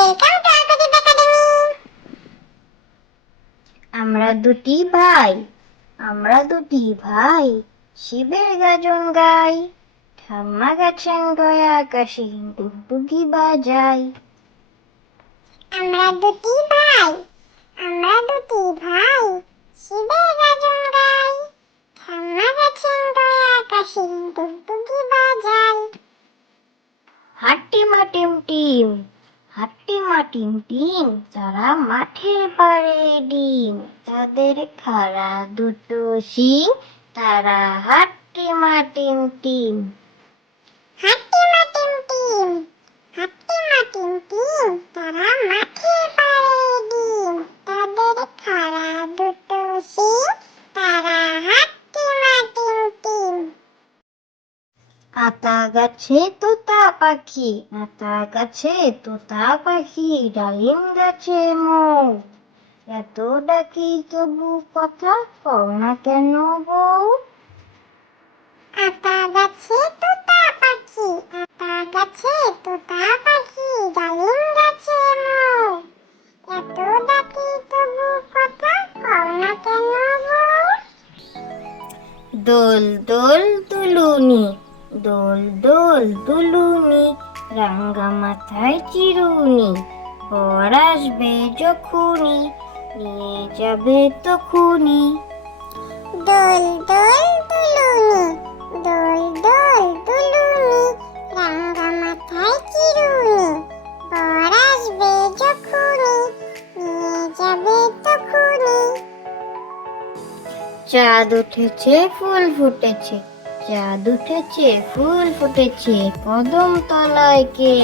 Welcome to alphabet academy. আমরা দুটি ভাই শিবের গাজন গাই। ঠাম্মা গাছেন গয়া আকাশে ডুগডুগি বাজাই। আমরা দুটি ভাই শিবের গাজন গাই। ঠাম্মা গাছেন গয়া আকাশে ডুগডুগি বাজাই। হাট্টিমা টিম টিম, হাট্টিমা টিম টিম, তারা মাঠের পাড়ে ডিম। তাদের খাড়া দুটো শিং, তারা হাট্টিমা টিম টিম। হাট্টিমা টিম টিম, হাট্টিমা টিম টিম, তারা মাঠে পাড়ে ডিম। তাদের খাড়া দুটো শিং, তারা হাট্টিমা টিম টিম। আতা গাছে তোতা পাখি, আতা গাছে তোতা পাখি, ডালিম গাছে মৌ। এত ডাকি তবু কথা কও না কেন বউ? আতা গাছে তোতা পাখি, আতা গাছে তোতা পাখি, ডালিম গাছে মৌ। এত ডাকি তবু কথা কও না কেন বউ? দোল দোল দুলুনি, দোল দোল দুলুনি, রাঙ্গা মাথায় চিরুনি। বর আসবে যখুনি, নিয়ে যাবে তখুনি। দোল দোল দুলুনি, দোল দোল দুলুনি, রাঙ্গা মাথায় চিরুনি। বর আসবে যখুনি, নিয়ে যাবে তখুনি। চাঁদ উঠেছে ফুল ফুটেছে, চাঁদ উঠেছে ফুল ফুটেছে, কদম তলায় কে?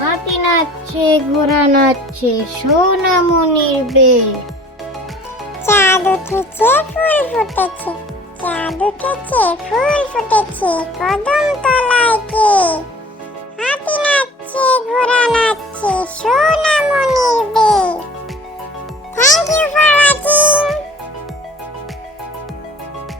হাতি নাচছে ঘোড়া নাচছে, সোনামণির বে। চাঁদ উঠেছে ফুল ফুটেছে, চাঁদ উঠেছে ফুল ফুটেছে, কদম